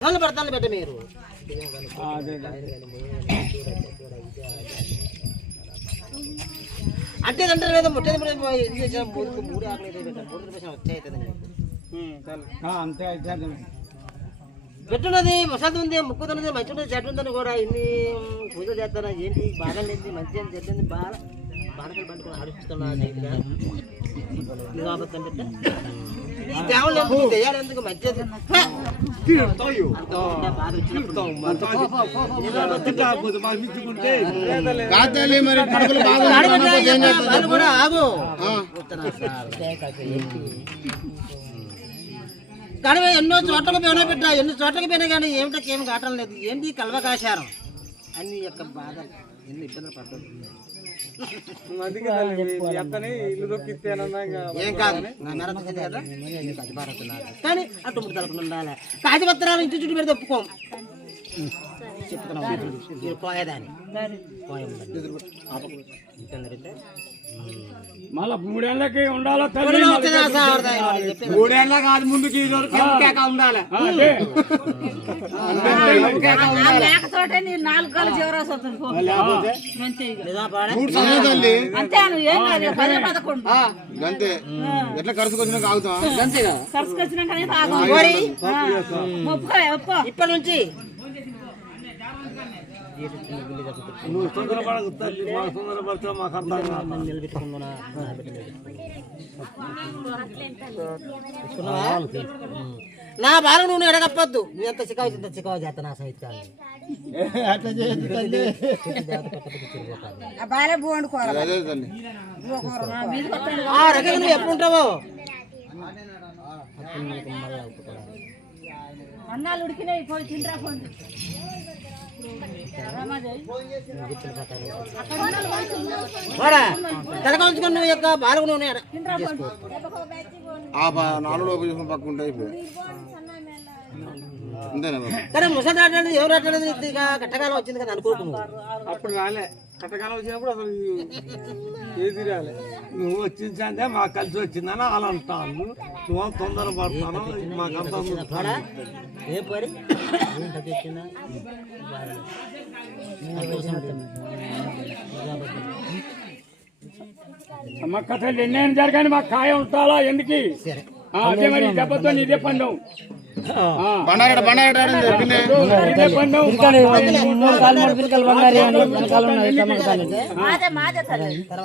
వాళ్ళు పడతాను బిడ్డ మీరు అంటే అంటే లేదా ముట్టేది ఇది చేసిన మూడు ఆకలి అయితే పెట్టాను 3 రూపాయలు వచ్చే అవుతుంది అంతే అయితే పెట్టున్నది మసాలా ఉంది ముక్కు ఉన్నది మంచి ఉన్నది చెట్టు ఉందని కూడా ఇన్ని పూజ చేస్తాను ఏంటి బాగా లేదు మంచి అని చెప్పింది బాగా బాణకలు పండుకొని ఆడిస్తున్నా దేవుళ్ళు దెయ్యాలు ఎందుకు మంచిది ఆగు కానీ ఎన్నో చోట్లకు పోయినా బిడ్డ ఎన్ని చోట్లకి పోయినా కానీ ఏమిటకి ఏమి కావటం లేదు ఏంటి కల్వకాశారం అన్ని యొక్క బాధలు ఎన్ని ఇబ్బందులు పడుతుంది ఏం కాదు కదా కానీ అటు ముట్టు తలకుండా ఉండాలి కాగిపత్రాలు ఇంటి చుట్టూ పెడితే ఒప్పుకోం చెప్తున్నాం కోయదాని మళ్ళా 3 ఏళ్ళకి ఉండాలో 3 ఏళ్ళ కాదు ముందుకి ఉండాలి అంతే ఎట్లా ఖర్చుకొచ్చినా కాగుతా ఇప్పటి నుంచి నా బాలు నువ్వు ఎడగప్పొద్దు నువ్వు ఎంత చికావు చేస్తా నా సహితాన్ని ఆ రకంగా నువ్వు ఎప్పుడు ఉంటావో అన్నాలు ఉడికినాయి పోయి తింటరా పోండి తెలకొంచుకుని నువ్వు యొక్క బాలకు నువ్వు పక్కుంటాయి కానీ ముసలి ఆటలేదు ఎవరు ఆటలేదు ఇక కట్టకాలం వచ్చింది కదా అనుకుంటున్నావు అప్పుడు రాలే కట్టకాలం వచ్చినప్పుడు అసలు ఏది రాలే నువ్వు వచ్చిందంటే మాకు కలిసి వచ్చిందని వాళ్ళు అంటాను నువ్వు తొందర పడతాను మాకు అంతా ఏ పరి అమ్మ కథలు ఎన్నైనా జరగాని మాకు ఖాయం ఉంటాలా ఎందుకు అదే మరి దెబ్బతో ఇదే పండు తర్వాత